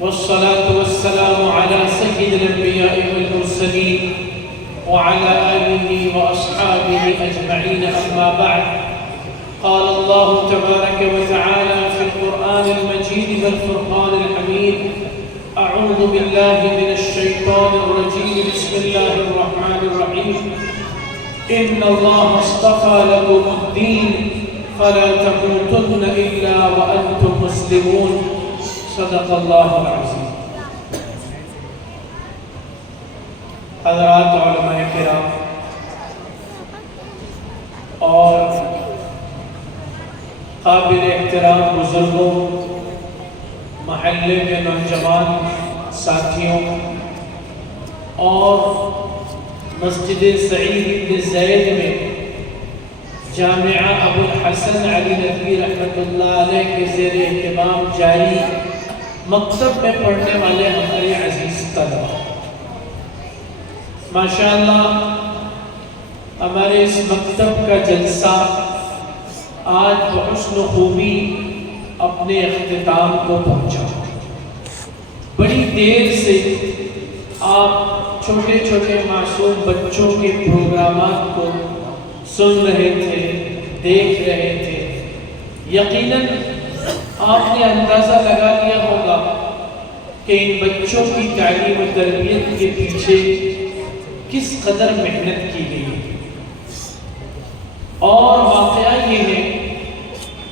والصلاة والسلام على سيد الأنبياء والمرسلين وعلى آله وأصحابه أجمعين، أما بعد. قال الله تبارك وتعالى في القرآن المجيد والفرقان الحميد: أعوذ بالله من الشيطان الرجيم، بسم الله الرحمن الرحيم. إن الله اصطفى لكم الدين فلا تموتن إلا وأنتم مسلمون. صدق اللہ العظیم. حضرات علماء کرام اور قابل احترام بزرگوں، محلے کے نوجوان ساتھیوں اور مسجد سعید بن زید میں جامعہ ابو الحسن علی ندوی رحمۃ اللہ علیہ کے زیر اہتمام جاری مکتب میں پڑھنے والے ہمارے عزیز طلباء، ماشاءاللہ ہمارے اس مکتب کا جلسہ آج بحسن و خوبی اپنے اختتام کو پہنچا. بڑی دیر سے آپ چھوٹے چھوٹے معصوم بچوں کے پروگرامات کو سن رہے تھے، دیکھ رہے تھے. یقیناً آپ نے اندازہ لگا لیا ہوگا کہ ان بچوں کی تعلیم و تربیت کے پیچھے کس قدر محنت کی گئی ہے. اور واقعہ یہ ہے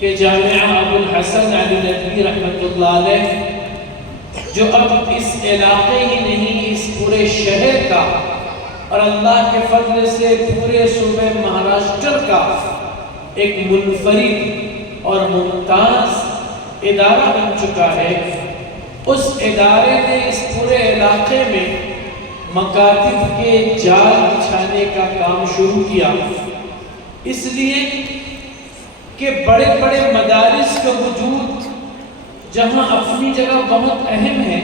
کہ جامعہ ابو الحسن علی ندوی رحمۃ اللہ علیہ، جو اب اس علاقے ہی نہیں اس پورے شہر کا اور اللہ کے فضل سے پورے صوبے مہاراشٹر کا ایک منفرد اور ممتاز ادارہ بن چکا ہے، اس ادارے نے اس پورے علاقے میں مکاتب کے جال بچھانے کا کام شروع کیا. اس لیے کہ بڑے بڑے مدارس کا وجود جہاں اپنی جگہ بہت اہم ہے،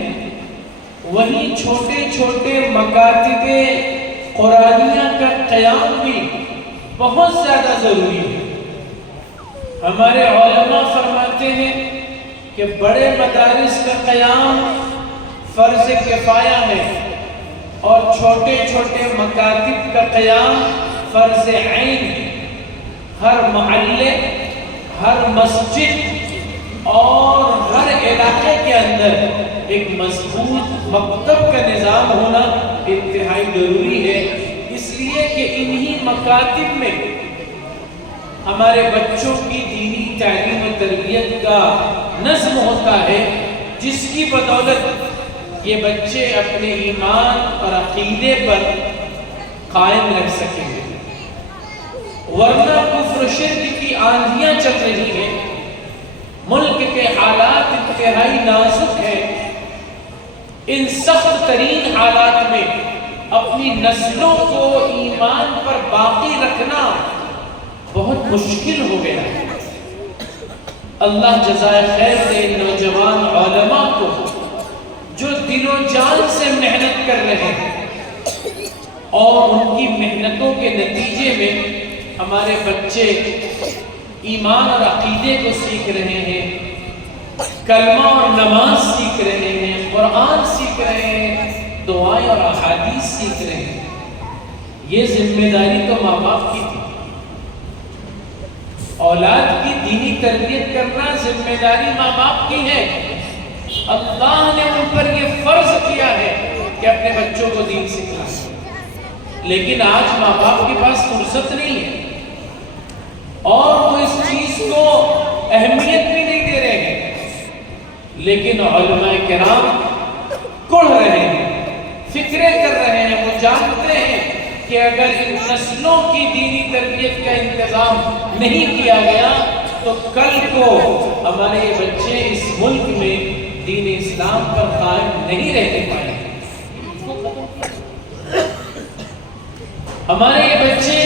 وہیں چھوٹے چھوٹے مکاتب قرآنیہ کا قیام بھی بہت زیادہ ضروری ہے. ہمارے علماء فرماتے ہیں کہ بڑے مدارس کا قیام فرض کفایہ ہے اور چھوٹے چھوٹے مکاتب کا قیام فرض عین ہے. ہر محلے، ہر مسجد اور ہر علاقے کے اندر ایک مضبوط مکتب کا نظام ہونا انتہائی ضروری ہے، اس لیے کہ انہی مکاتب میں ہمارے بچوں کی دینی تعلیم و تربیت کا نظم ہوتا ہے، جس کی بدولت یہ بچے اپنے ایمان اور عقیدے پر قائم رہ سکیں گے. ورنہ کفر و شرک کی آندھیاں چل رہی ہیں، ملک کے حالات انتہائی نازک ہیں. ان سخت ترین حالات میں اپنی نسلوں کو ایمان پر باقی رکھنا بہت مشکل ہو گیا ہے. اللہ جزائے خیر دے ان نوجوان علماء کو جو دل و جان سے محنت کر رہے ہیں، اور ان کی محنتوں کے نتیجے میں ہمارے بچے ایمان اور عقیدے کو سیکھ رہے ہیں، کلمہ اور نماز سیکھ رہے ہیں، قرآن سیکھ رہے ہیں، دعائیں اور احادیث سیکھ رہے ہیں. یہ ذمہ داری تو ماں باپ کی تھی. اولاد کی دینی تربیت کرنا ذمہ داری ماں باپ کی ہے. اللہ نے ان پر یہ فرض کیا ہے کہ اپنے بچوں کو دین سکھائیں. لیکن آج ماں باپ کے پاس فرصت نہیں ہے اور وہ اس چیز کو اہمیت بھی نہیں دے رہے ہیں. لیکن علماء کرام کڑھ رہے ہیں، فکرے کر رہے ہیں. وہ جانتے ہیں کہ اگر ان نسلوں کی دینی تربیت کا انتظام نہیں کیا گیا تو کل کو ہمارے یہ بچے اس ملک میں دین اسلام پر قائم نہیں رہنے پائیں گے. ہمارے یہ بچے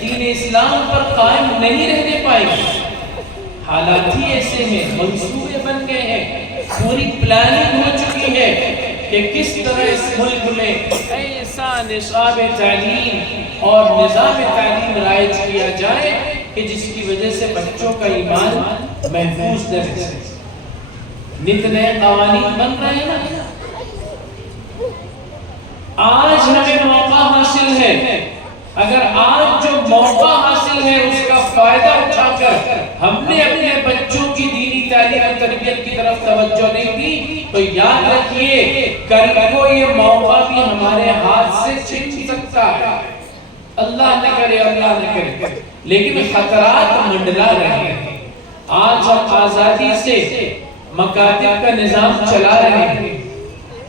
دین اسلام پر قائم نہیں رہنے پائیں گے. حالات ہی ایسے ہیں، منصوبے بن گئے ہیں، پوری پلاننگ ہو چکی ہے کہ کس طرح اس ملک میں ایسا نصاب تعلیم اور نظام تعلیم رائج کیا جائے کہ جس کی وجہ سے بچوں کا ایمان محفوظ نہ رہ سکے. نت نئے قوانین بن رہے ہیں نا۔ آج ہمیں موقع حاصل ہے، اگر آج جو موقع حاصل ہے اس کا فائدہ اٹھا کر ہم نے اپنے بچوں کی دینی تعلیم و تربیت کی طرف توجہ نہیں دی تو یاد رکھیے کل کو یہ موقع بھی ہمارے ہاتھ سے چھن سکتا ہے۔ اللہ نہ کرے، اللہ نہ کرے، لیکن خطرات منڈلا رہے ہیں۔ آج ہم آزادی سے مکاتب کا نظام چلا رہے ہیں،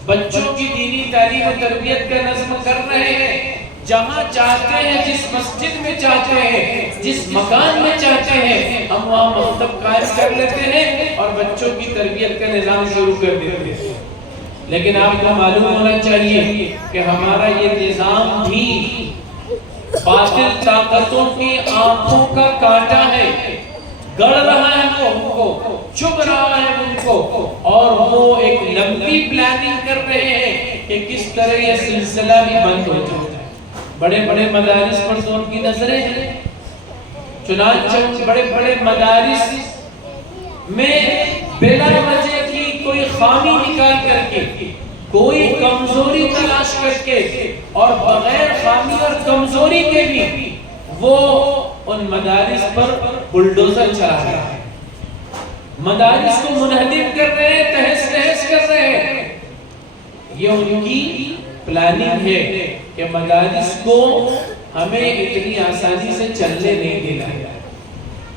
بچوں کی دینی تعلیم و تربیت کا نظم کر رہے ہیں، جہاں چاہتے ہیں، جس مسجد میں چاہتے ہیں، جس مکان میں چاہتے ہیں، ہم وہاں مکتب قائم کر لیتے ہیں اور بچوں کی تربیت کا نظام شروع کر دیتے ہیں۔ لیکن آپ کو معلوم ہونا چاہیے کہ ہمارا یہ نظام بھی باطل طاقتوں کی آنکھوں کا کانٹا ہے، گڑ رہا ہے وہ ان کو، چب رہا ہے ان کو، اور وہ ایک لمبی پلاننگ کر رہے ہیں کہ کس طرح یہ سلسلہ بھی بند ہو جائے۔ بڑے بڑے مدارس پر تو ان کی نظریں ہیں، چنانچہ بڑے بڑے مدارس میں بلا وجہ کی کوئی خامی نکال کر کے، کوئی کمزوری تلاش کر کے، اور بغیر خامی اور کمزوری کے بھی وہ ان مدارس پر بلڈوزر چلا رہے ہیں، مدارس کو منہدم کر رہے ہیں، تہس نہس کر رہے ہیں۔ یہ ان کی پلاننگ ہے کہ مدارس کو ہمیں اتنی آسانی سے چلنے نہیں دینا ہے۔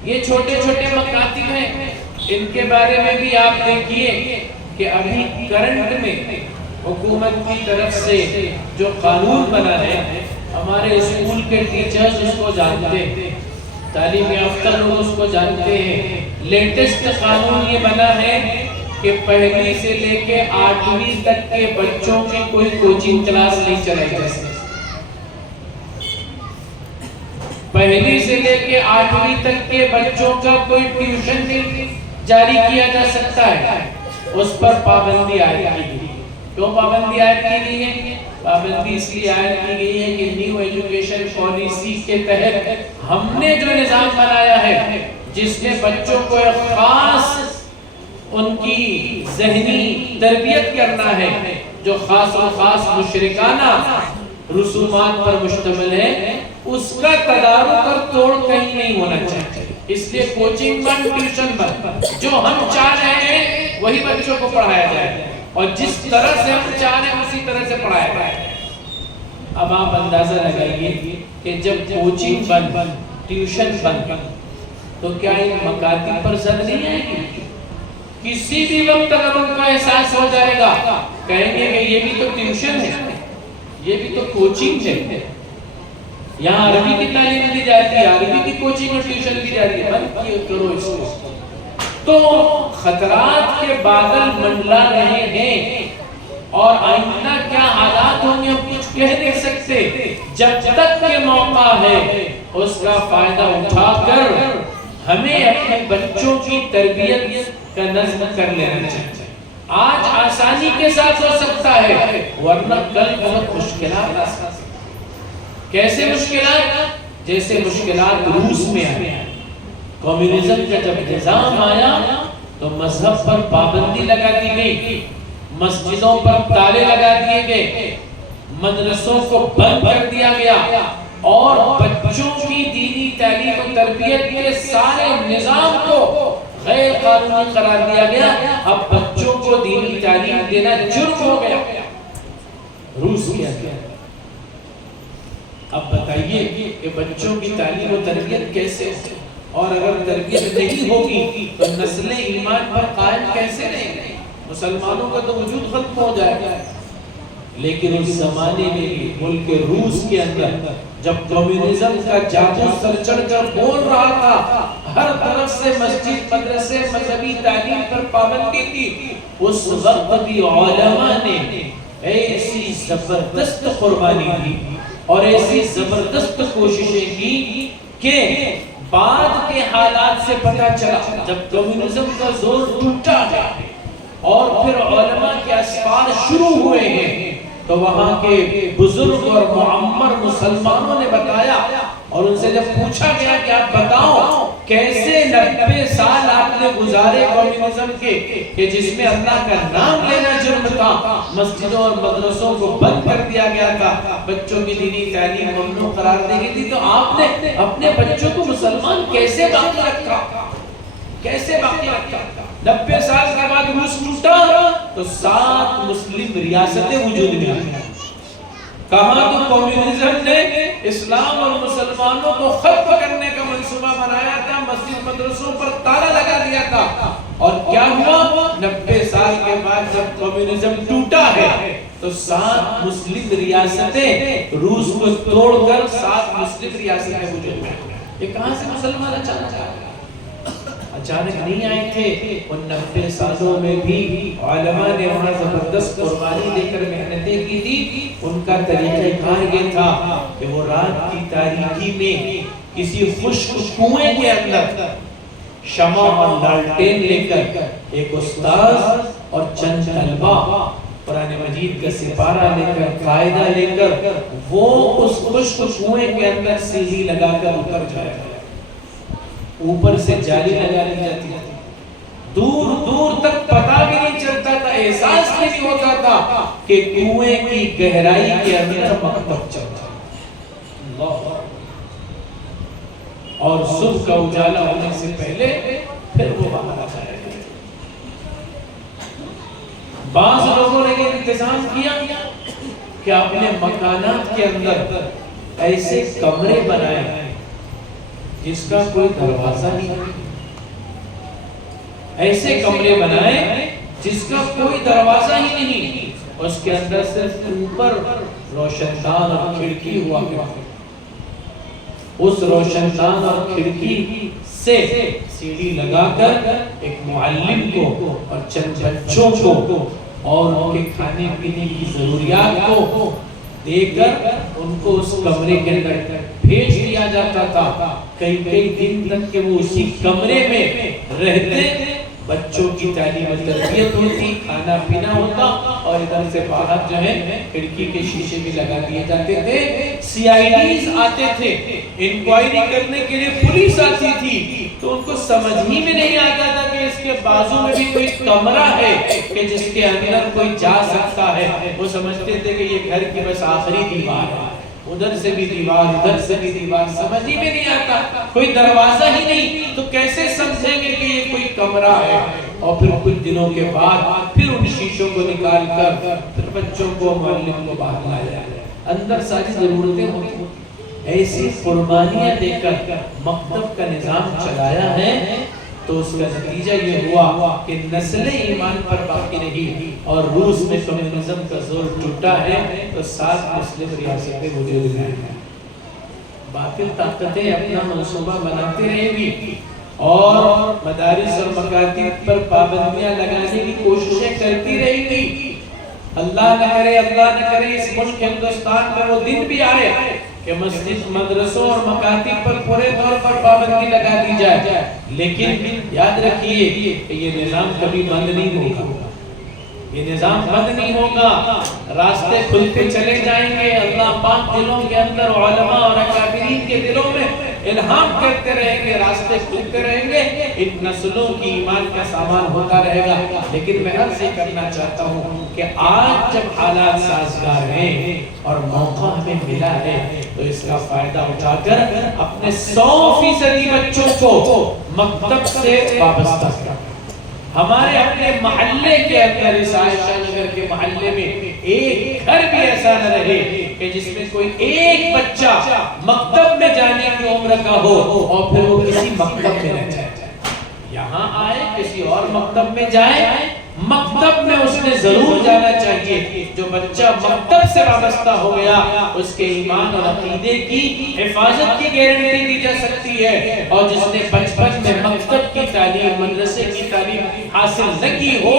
یہ چھوٹے چھوٹے مکاتب ہیں، ان کے بارے میں بھی آپ دیکھیے کہ ابھی کرنٹ میں حکومت کی طرف سے جو قانون بنا ہے، ہمارے اسکول کے ٹیچرز اس کو جانتے ہیں، تعلیم یافتہ لوگ اس کو جانتے ہیں۔ لیٹسٹ قانون یہ بنا ہے کہ پہلی سے لے کے 8ویں تک کے بچوں کی کوئی کوچنگ کلاس نہیں چلائی جا سکتی، پہلی سے لے کے 8ویں تک کے بچوں کا کوئی ٹیوشن نہیں جاری کیا جا سکتا ہے، اس پر پابندی عائد کی گئی۔ کیوں پابندی عائد کی گئی ہے؟ پابندی اس لیے عائد کی گئی ہے کہ نیو ایجوکیشن پالیسی کے تحت ہم نے جو نظام بنایا ہے، جس میں بچوں کو ایک خاص ان کی ذہنی تربیت کرنا ہے، جو خاص و خاص مشرکانہ رسومات پر مشتمل ہے، اس کا تدارک اور توڑ کہیں نہیں ہونا چاہیے۔ اس لیے کوچنگ بند، ٹیوشن بند، جو ہم چاہ رہے ہیں وہی بچوں کو پڑھایا جائے، اور جس طرح سے ہم چاہ رہے ہیں اسی طرح سے پڑھایا جائے۔ اب آپ اندازہ لگائیے کہ جب کوچنگ بند، ٹیوشن بند، تو کیا ان مکاتب پر زد نہیں آئے گی؟ کسی بھی وقت اگر ان کا احساس ہو جائے گا، کہیں گے کہ یہ بھی تو ٹیوشن ہے، یہ بھی تو کوچنگ ہے، یہاں عربی کی تعلیم دی جاتی ہے، عربی کی کوچنگ اور ٹیوشن دی جاتی ہے، بند کیے کرو اس کو۔ تو خطرات کے بادل منڈلا رہے ہیں، اور آئندہ کیا حالات ہوں گے ہم کچھ کہہ نہیں سکتے۔ جب تک کے موقع ہے اس کا فائدہ اٹھا کر ہمیں اپنے بچوں کی تربیت کا نظم کر لینا چاہیے۔ آج آسانی کے ساتھ ہو سکتا ہے، ورنہ کل بہت مشکلات آ سکتی۔ کیسے مشکلات؟ جیسے مشکلات روس میں آئے، کمیونزم کا جب نظام آیا تو مذہب پر پابندی لگا دی گئی، مسجدوں پر تالے لگا دیے گئے، مدرسوں کو بند کر دیا گیا، اور بچوں کی دینی تعلیم و تربیت کے سارے نظام کو غیر قانونی قرار دیا گیا۔ اب بچوں کو دینی تعلیم دینا جرم ہو گیا۔ روس کیا گیا؟ اب بتائیے کہ بچوں کی تعلیم و تربیت کیسے ہو، اور اگر تربیت نہیں ہوگی تو نسل ایمان پر قائم کیسے رہیں گے؟ مسلمانوں کا تو وجود ختم ہو جائے گا۔ لیکن اس زمانے میں ملک روس کے اندر جب کمیونزم کا جادو سر چڑھ کر بول رہا تھا، ہر طرف سے مسجد، مدرسے، مذہبی تعلیم پر پابندی تھی، اس وقت بھی علماء نے ایسی زبردست قربانی دی اور ایسی زبردست کوششیں کی کہ بعد کے حالات سے پتہ چلا جب کمیونزم کا زور ٹوٹا ہے اور پھر علماء کے اسفار شروع ہوئے ہیں، تو وہاں کے بزرگ اور معمر مسلمانوں نے بتایا، اور ان سے جب پوچھا گیا کہ آپ بتاؤ کیسے 90 سال آپ نے گزارے کمیونزم کے کہ جس میں اللہ کا نام لینا جرم تھا، مسجدوں اور مدرسوں کو بند کر دیا گیا تھا، بچوں کی دینی تعلیم ممنوع قرار دی گئی تھی، تو آپ نے اپنے بچوں کو مسلمان کیسے باقی رکھا؟ کیسے باقی رکھا؟ 90 سال کے بعد روس ٹوٹا تو 7 مسلم ریاستیں وجود میں آئی۔ کہاں تو کمیونزم نے اسلام اور مسلمانوں کو ختم کرنے کا منصوبہ بنایا تھا، مسجد مدرسوں پر تالا لگا دیا تھا، اور کیا ہوا؟ 90 سال کے بعد جب کمیونزم ٹوٹا ہے تو 7 مسلم ریاستیں روس کو توڑ کر 7 مسلم ریاستیں وجود میں آئی۔ یہ کہاں سے مسلمان اچانک نہیں آئے تھے؟ ان 90 سالوں میں بھی علماء نے وہاں زبردست قربانی دے کر محنتیں کی تھی۔ ان کا طریقہ کار یہ تھا کہ وہ رات کی تاریکی میں کسی خشک کنویں کے اندر شمع اور لالٹین لے کر ایک استاذ اور چند طلبہ قرآن مجید کا سپارہ لے کر، قاعدہ لے کر، وہ اس خشک کنویں کے اندر سیڑھی لگا کر اتر جائے، اوپر سے جالی لگا لی جاتی تھی، دور دور تک پتہ بھی نہیں چلتا تھا، احساس بھی نہیں ہوتا تھا کہ کنویں کی گہرائی کے اندر مکتب چلتا ہے، اور صبح کا اجالا ہونے سے پہلے پھر وہ باہر آ جائے گا۔ بعض لوگوں نے یہ انتظام کیا کہ اپنے مکانات کے اندر ایسے کمرے بنائے جس کا کوئی دروازہ نہیں، ایسے کمرے بنائے جس کا کوئی دروازہ ہی نہیں، اس کے اندر صرف اوپر روشن دان اور کھڑکی ہوا کرتی، اس روشن دان اور کھڑکی سے سیڑھی لگا کر ایک معلم کو اور چند بچوں کو اور ان کے کھانے پینے کی ضروریات کو دے کر ان کو اس کمرے کے اندر بھیج دیا جاتا تھا۔ کئی دن تک کہ وہ اسی کمرے میں رہتے، بچوں کی تعلیم و تربیت ہوتی، کھانا پینا ہوتا، اور ادھر سے باہر جو ہے کھڑکی کے شیشے بھی لگا دیے جاتے تھے۔ سی آئی ڈیز آتے تھے انکوائری کرنے کے لیے، پولیس آتی تھی، تو ان کو سمجھ ہی میں نہیں آتا تھا کہ اس کے بازو میں بھی کوئی کمرہ ہے کہ جس کے اندر کوئی جا سکتا ہے۔ وہ سمجھتے تھے کہ یہ گھر کی بس آخری دیوار ہے، ادھر سے بھی دیوار، ادھر سے بھی دیوار، سمجھ ہی میں نہیں آتا، کوئی دروازہ ہی نہیں، تو کیسے سمجھیں گے کہ یہ کوئی کمرہ ہے؟ اور پھر کچھ دنوں کے بعد پھر ان شیشوں کو نکال کر پھر بچوں کو، معلم کو باہر لایا جائے، اندر ساری ضرورتیں ہوتی۔ ایسی قربانیاں دے کر مکتب کا نظام چلایا ہے، تو اس کا نتیجہ یہ ہوا کہ نسل ایمان پر باقی رہی، اور روس میں کمیونزم کا زور ٹوٹا ہے تو 7 مسلم ریاستیں وجود میں آئی۔ باطل طاقتیں اپنا منصوبہ بناتے رہیں گی اور مدارس اور مکاتب پر پابندیاں لگانے کی کوششیں کرتی رہیں گی۔ اللہ نہ کرے اس ملک ہندوستان میں وہ دن بھی آئے کہ مسجد، مدرسوں اور مکاتب پر پورے طور پر پابندی لگا دی جائے، لیکن یاد رکھیے کہ یہ نظام کبھی بند نہیں ہوگا، یہ نظام بند نہیں ہوگا، راستے کھلتے چلے جائیں گے۔ اللہ پاک دلوں کے اندر، علماء اور اکابرین کے دلوں میں الہام کرتے رہیں گے، راستے کھلتے رہیں گے، ان نسلوں کی ایمان کا سامان ہوتا رہے گا۔ لیکن میں عرض یہ کرنا چاہتا ہوں کہ آج جب حالات سازگار ہیں اور موقع ہمیں ملا ہے تو اس کا فائدہ اٹھا کر اپنے 100% بچوں کو مکتب سے وابستہ کریں۔ ہمارے اپنے محلے کے اندر، اس عائشہ نگر کے محلے میں ایک گھر بھی ایسا نہ رہے کہ جس میں کوئی ایک بچہ مکتب میں جانے کی عمر کا ہو اور پھر وہ کسی مکتب میں نہ جائے، یہاں آئے کسی اور مکتب میں جائے، مکتب میں اس نے ضرور جانا چاہیے۔ جو بچہ مکتب سے وابستہ ہو گیا اس کے ایمان اور عقیدے کی حفاظت کی گارنٹی دی جا سکتی ہے، اور جس نے بچپن میں مکتب کی تعلیم، مدرسے کی تعلیم حاصل نہ کی ہو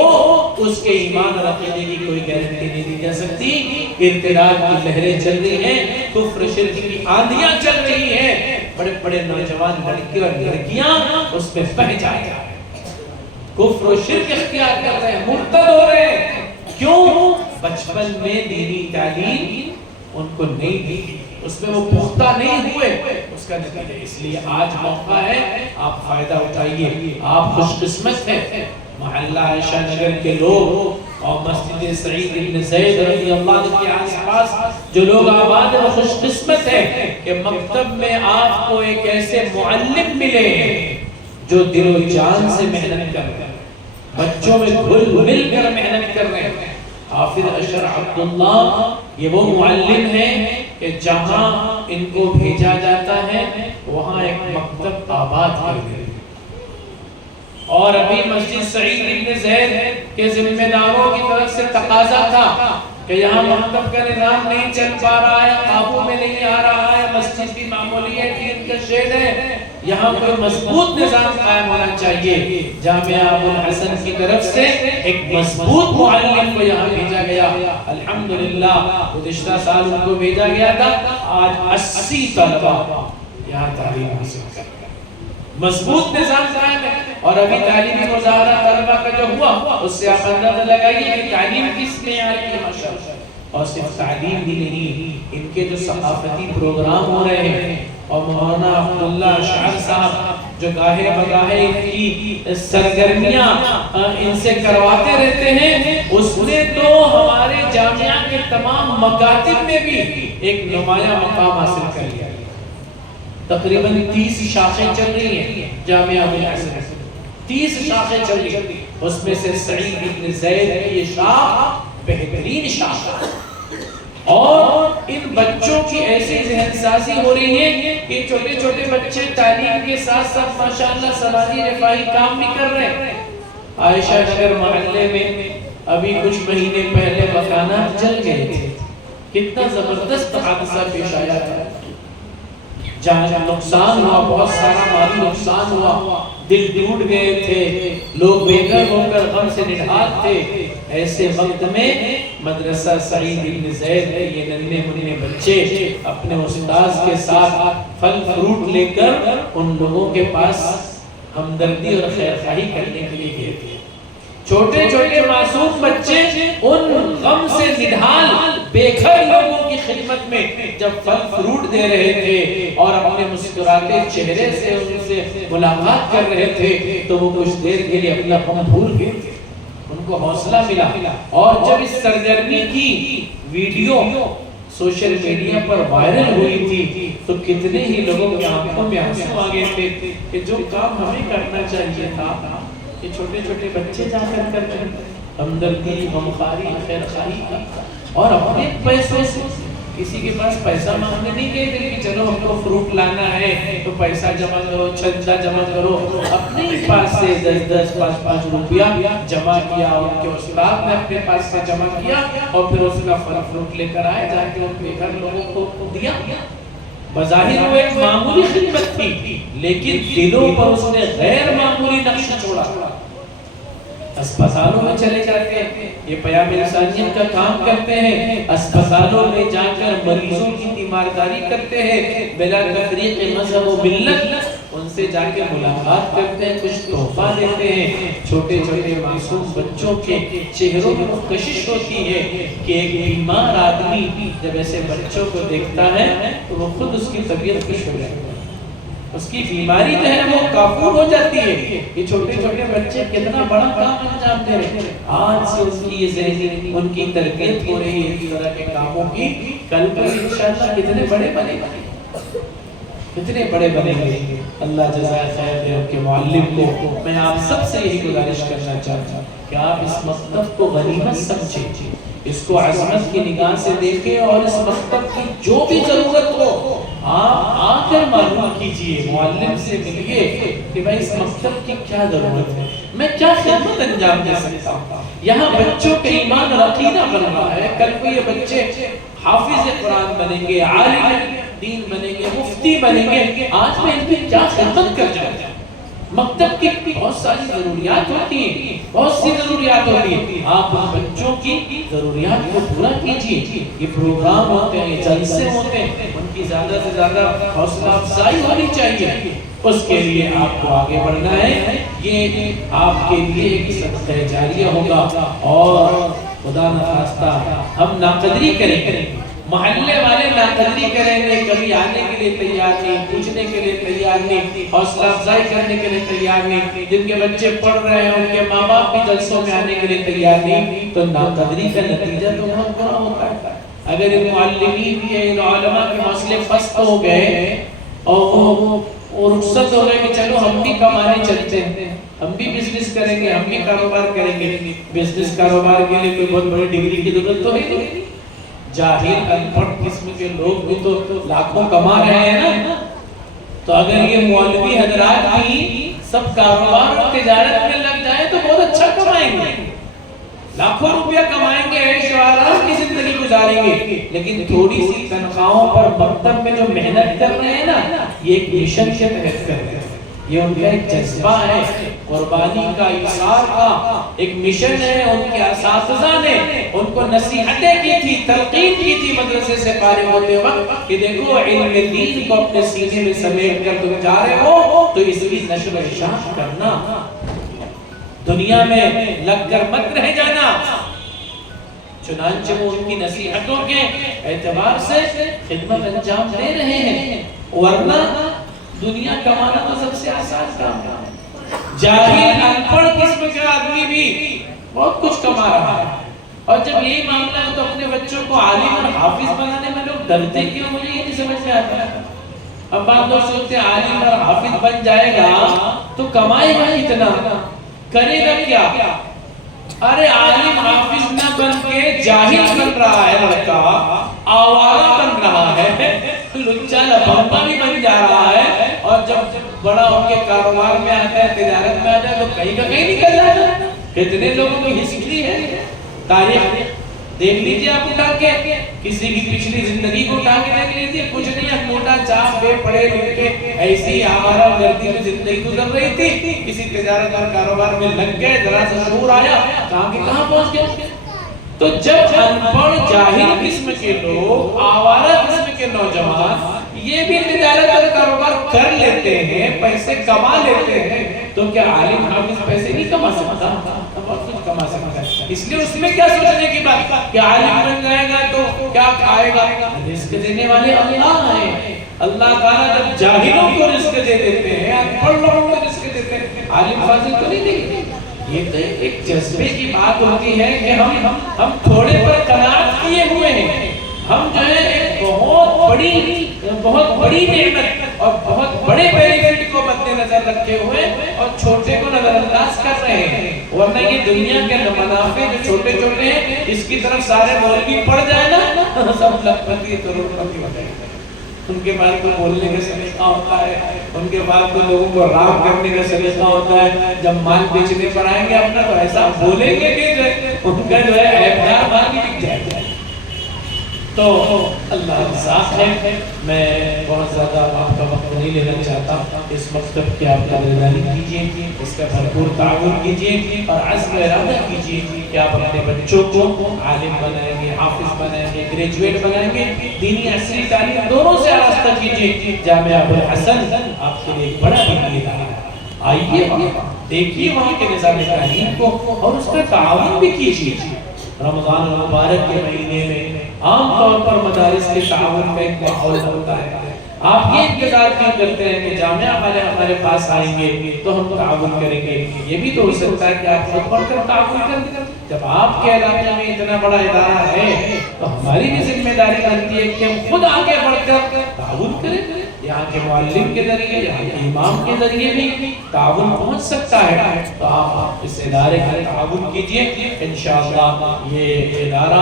اس کے ایمان اور عقیدے کی کوئی گارنٹی نہیں دی جا سکتی۔ ارتداد کی لہریں چل رہی ہیں، کفر شرک کی آندھیاں چل رہی ہیں، بڑے بڑے نوجوان لڑکے اور لڑکیاں اس میں بہہ جائیں، کفر و شرک اختیار کر رہے ہیں، مرتد ہو رہے ہیں۔ کیوں؟ بچپن میں دینی تعلیم ان کو نہیں دی، اس میں وہ پختہ نہیں ہوئے، اس کا نتیجہ۔ اس لیے آج موقع ہے، آپ فائدہ اٹھائیے، آپ خوش قسمت ہیں۔ محلہ عائشہ نگر کے لوگ اور مسجد سعید بن زید رضی اللہ عنہ کے آس پاس جو لوگ آباد ہیں وہ خوش قسمت ہیں کہ مکتب میں آپ کو ایک ایسے معلم ملے جو دل و جان سے محنت کر رہے ہیں، بچوں میں گھل مل کر محنت کر رہے ہیں۔ حافظ اشر عبداللہ یہ وہ معلم ہیں کہ جہاں ان کو بھیجا جاتا ہے وہاں ایک مکتب آباد کر دیا۔ اور ابھی مسجد سعید بن زید کے ذمہ داروں کی طرف سے تقاضا تھا کہ یہاں مکتب کا نظام نہیں چل پا رہا ہے، قابو میں نہیں آ رہا ہے، مسجد بھی معمولی ہے، دین کا شہر ہے، یہاں کوئی مضبوط نظام قائم ہونا چاہیے۔ جامعہ ابو الحسن کی طرف سے ایک مضبوط معلم کو یہاں بھیجا گیا۔ الحمدللہ گزشتہ سال ان کو بھیجا گیا تھا، آج 80 طلبہ یہاں تعلیم حاصل کر رہے ہیں۔ مضبوط نظام قائم ہے۔ اور ابھی تعلیمی مظاہرہ طلبہ کا جو ہوا اس سے آپ اندازہ لگائیے کہ تعلیم کس معیار کی ماشاءاللہ۔ اور صرف تعلیم ہی نہیں، ان کے جو ثقافتی پروگرام ہو رہے ہیں اور مولانا عبداللہ اشعر صاحب جو گاہے بگاہے ان کی سرگرمیاں ان سے کرواتے رہتے ہیں، اس نے تو ہمارے جامعہ کے تمام مکاتب میں بھی ایک نمایاں مقام حاصل کر لیا۔ تقریباً 30 شاخیں چل رہی ہیں جامعہ ابو الحسن، 30 شاخیں چل رہی ہیں، اس میں سے سعید بن زید کی یہ شاخ بہترین شاخ ہے۔ اور ان بچوں کی ایسی ذہن سازی ہو رہی ہے کہ چھوٹے چھوٹے بچے تعلیم کے ساتھ ساتھ ماشاءاللہ سماجی رفاہی کام بھی کر رہے ہیں۔ عائشہ نگر محلے میں ابھی کچھ مہینے پہلے مکانات جل گئے تھے، کتنا زبردست حادثہ پیش آیا تھا، جہاں نقصان ہوا، بہت سارا مالی نقصان ہوا، دل ٹوٹ گئے تھے، لوگ بے گھر ہو کر غم سے نڈھال تھے۔ ایسے وقت میں مدرسہ سعید بن زید کے یہ ننھے منھے بچے اپنے استاذ کے ساتھ پھل فروٹ لے کر ان لوگوں کے پاس ہمدردی اور خیرخواہی کرنے کے لیے گئے تھے۔ چھوٹے چھوٹے معصوم بچے ان غم سے نڈھال بے گھر لوگوں کی خدمت میں جب پھل فروٹ دے رہے تھے اور اپنے مسکراتے چہرے سے ان سے ملاقات کر رہے تھے تو وہ کچھ دیر کے لیے اپنا غم بھول گئے تھے، ان کو حوصلہ ملا۔ اور جب اس سرگرمی کی ویڈیو سوشل میڈیا پر وائرل ہوئی تھی تو کتنے ہی لوگوں کی آنکھوں میں آنسو آ گئے تھے کہ جو کام ہمیں کرنا چاہیے تھا کہ چھوٹے چھوٹے بچے جا کر کرتے ہیں، ہمدردی، غمخواری، خیرخواہی کی، اور اپنے پیسوں سے کسی کے پاس پیسہ مانگنے نہیں گئے تھے کہ چلو ہم کو فروٹ لانا ہے تو پیسہ جمع کرو، چندہ جمع کرو، اپنے ہی پاس سے 10-10 5-5 روپیہ جمع کیا، ان کے استاد نے اپنے پاس سے جمع کیا اور پھر اس کا پھل فروٹ لے کر آئے، جا کے ان بے گھر لوگوں کو دیا۔ بظاہر وہ ایک معمولی خدمت تھی لیکن دلوں پر اس نے غیر معمولی نقش چھوڑا۔ اسپتالوں میں چلے جاتے ہیں، یہ پیام انسانیت کا کام کرتے ہیں، اسپتالوں میں جا کر مریضوں کی تیمارداری کرتے ہیں، بلا تفریق مذہب و ملت ان سے جا کے ملاقات کرتے ہیں، کچھ تحفہ دیتے ہیں۔ چھوٹے چھوٹے معصوم بچوں کے چہروں میں کشش ہوتی ہے کہ ایک بیمار آدمی جب ایسے بچوں کو دیکھتا ہے تو وہ خود اس کی طبیعت خوش ہو جاتی ہے، اس کی بیماری جو ہے وہ کافور ہو جاتی ہے۔ یہ چھوٹے چھوٹے بچے کتنا بڑا کام انجام دے رہے ہیں، آج سے اس کی یہ ذہنی ان کی تربیت ہو رہی ہے اس طرح کے کاموں کی، کل کو انشاءاللہ کتنے بڑے بنے گے، کتنے بڑے بنے گے۔ اللہ جزائے خیر دے ان کے معلم کو۔ میں آپ سب سے یہی گزارش کرنا چاہتا ہوں کہ آپ اس مکتب کو غنیمت سمجھیں، اس کو عظمت کی نگاہ سے دیکھیں، اور اس مکتب کی جو بھی ضرورت ہو آپ آ کر معلوم کیجئے، معلم سے ملیے کہ بھائی اس مکتب کی کیا ضرورت ہے، میں کیا خدمت انجام دے سکتا ہوں۔ یہاں بچوں کے ایمان اور عقیدہ بن رہا ہے، کل کو یہ بچے حافظ قرآن بنیں گے، عالم دین بنیں گے، مفتی بنیں گے، آج میں ان کی کیا خدمت کر جاتا ہوں۔ مکتب کی بہت ساری ضروریات ہوتی ہیں، بہت سی ضروریات ہوتی ہیں، آپ بچوں کی ضروریات کو پورا کیجئے۔ یہ پروگرام ہوتے ہیں، جلسے ہوتے ہیں، ان کی زیادہ سے زیادہ حوصلہ افزائی ہونی چاہیے، اس کے لیے آپ کو آگے بڑھنا ہے۔ یہ آپ کے لیے ایک صدقہ جاریہ ہوگا، اور خدا نخواستہ ہم ناقدری کریں، محلے والے ناقدری کریں گے، کبھی آنے کے لیے تیار نہیں، پوچھنے کے لیے تیار نہیں، حوصلہ افزائی کرنے کے لیے تیار نہیں، جن کے بچے پڑھ رہے ہیں ان کے ماں باپ بھی جلسوں میں آنے کے لیے تیار نہیں، تو ناقدری کا نتیجہ تو بہت برا ہوتا ہے۔ اگر ان معلمین کے، ان علماء کے حوصلے پست ہو گئے اور وہ رخصت ہو گئے کہ چلو ہم بھی کمانے چلتے ہیں، ہم بھی بزنس کریں گے، ہم بھی کاروبار کریں گے، بزنس کاروبار کے لیے کوئی بہت بڑی ڈگری کی ضرورت تو نہیں، جاہل ان پڑھ قسم کے لوگ بھی تو لاکھوں کما رہے ہیں نا۔ تو اگر یہ مولوی حضرات بھی سب کاروبار اور تجارت میں لگ جائیں تو بہت اچھا کمائیں گے، لاکھوں روپیہ کمائیں گے، عیش و آرام کی زندگی گزاریں گے، لیکن تھوڑی سی تنخواہوں پر مکتب میں جو محنت کر رہے ہیں نا، یہ ایک مشن کے تحت کر رہے ہیں، یہ ان کا ایک جذبہ ہے، قربانی کا، ایثار کا ایک مشن ہے۔ ان کے اساتذہ نے ان کو نصیحتیں کی تھی، تلقین کی تھی مدرسے سے فارغ ہوتے وقت کہ دیکھو علم دین کو اپنے سینے میں سمیٹ کر تم جا رہے ہو تو اس کی نشر و اشاعت کرنا، دنیا میں لگ کر مت رہ جانا۔ چنانچہ وہ ان کی نصیحتوں کے اعتبار سے خدمت انجام دے رہے ہیں، ورنہ دنیا کمانا تو سب سے آسان کام ہے۔ جاہل ان پڑھ قسم کا آدمی بھی بہت کچھ کما رہا ہے، اور جب یہی معاملہ ہے تو اپنے بچوں کو عالم اور حافظ بنانے میں لوگ ڈرتے کیوں؟ مجھے یہ نہیں سمجھ میں آتا ہے۔ اب بعض لوگ سوچتے ہیں عالم اور حافظ بن جائے گا تو کمائے گا کتنا، کرے گا کیا؟ ارے عالم حافظ نہ بن کے جاہل بن رہا ہے لڑکا، آوارہ بن رہا ہے، لچا لپنگا بھی بن جا رہا ہے، اور جب بڑا ہو کے کاروبار میں آتا ہے، تجارت میں آتا ہے تو کہیں کا کہیں نکل جاتا ہے۔ کتنے لوگوں کی ہسٹری ہے، تاریخ دیکھ لیجئے آپ اٹھا کے، کسی کی پچھلی زندگی کو اٹھا کے دیکھ لیجئے، کچھ نہیں، موٹا چاپ بے پڑھے لکھے ایسی آوارہ گردی میں زندگی گزر رہی تھی، کسی تجارت اور کاروبار میں لگ گئے، ذرا سا شعور آیا، کہاں کے کہاں پہنچ گئے۔ تو جب ان پڑھ جاہل قسم کے لوگ، آوارہ قسم کے نوجوان یہ بھی تجارت اور کاروبار کر لیتے ہیں، پیسے کما لیتے ہیں، تو کیا عالم حافظ پیسے نہیں کما سکتا؟ بہت کچھ کما سکتا ہے۔ اس لیے اس میں کیا سوچنے کی بات کہ عالم بن جائے گا تو کیا کھائے گا؟ رزق دینے والے اللہ ہیں۔ اللہ تعالیٰ جب جاہلوں کو رزق دے دیتے ہیں، ان پڑھ لوگوں کو رزق دیتے ہیں، عالم فاضل کو نہیں دیں گے۔ یہ تو ایک جذبے کی بات ہوتی ہے کہ ہم تھوڑے پر قناعت کیے ہوئے ہیں، ہم جو ہے ایک بہت بڑی نعمت اور بہت بڑے بینیفٹ کو مد نظر رکھے ہوئے اور چھوٹے کو نظر انداز کر رہے ہیں، ورنہ یہ دنیا کے منافع جو چھوٹے چھوٹے ہیں اس کی طرف سارے مولوی پڑ جائے نا، سب لکھپتی کروڑپتی ہو جائے گا۔ ان کے بعد کوئی بولنے کا سلیقہ ہوتا ہے، ان کے بعد کوئی لوگوں کو راہ کرنے کا سلیقہ ہوتا ہے، جب مال بیچنے پر آئیں گے اپنا تو ایسا بولیں گے کہ ان کا جو ہے عیبدار مال بھی بک جائے گا۔ تو اللہ انصاف ہے، میں بہت زیادہ آپ کا وقت نہیں لینا چاہتا، اس مکتب کی آپ قدردانی کیجیے، اس کا بھرپور تعاون کیجیے اور عزم ارادہ کیجیے کہ آپ اپنے بچوں کو عالم بنائیں گے، حافظ بنائیں گے، گریجویٹ بنائیں گے، دینی عصری تعلیم دونوں سے آراستہ کیجیے۔ جامعہ ابوالحسن آپ کے لیے ایک بڑا دینی ادارہ ہے، آئیے وہاں دیکھیے وہاں کے نظام تعلیم کو اور اس کا تعاون بھی کیجیے۔ رمضان المبارک کے مہینے میں عام طور پر مدارس کے تعاون کا ایک ماحول ہوتا ہے، آپ یہ انتظار کیوں کرتے ہیں کہ جامعہ والے ہمارے پاس آئیں گے تو ہم تعاون کریں گے؟ یہ بھی تو ہو سکتا ہے کہ آپ خود بڑھ کر تعاون کریں۔ جب آپ کے علاقے میں اتنا بڑا ادارہ ہے تو ہماری بھی ذمہ داری بنتی ہے کہ ہم خود آگے بڑھ کر تعاون کریں۔ یہاں کے معلم کے ذریعے، یہاں کے امام کے ذریعے بھی تعاون پہنچ سکتا ہے، تو آپ اس ادارے کا تعاون کیجئے، انشاءاللہ یہ ادارہ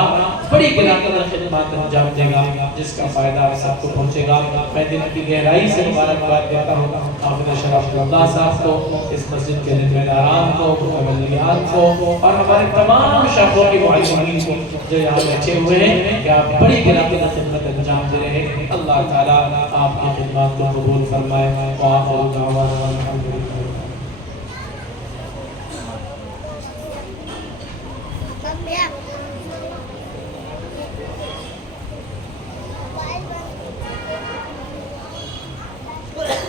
بڑی گراں خدمات انجام دے گا جس کا فائدہ آپ سب کو پہنچے گا۔ میں دل کی گہرائی سے مبارکباد دیتا ہوں حافظ شرف اللہ صاحب کو، اس مسجد کے ذمہ داران کو، متولیان کو اور ہمارے تمام شاخوں کے معلمین کو جو یہاں بیٹھے ہوئے ہیں کہ آپ بڑی گراں خدمت انجام دے رہے ہیں۔ اللہ تعالیٰ آپ کی خدمات کو قبول فرمائے۔ وآخر دعوانا الحمدللہ۔ Yeah.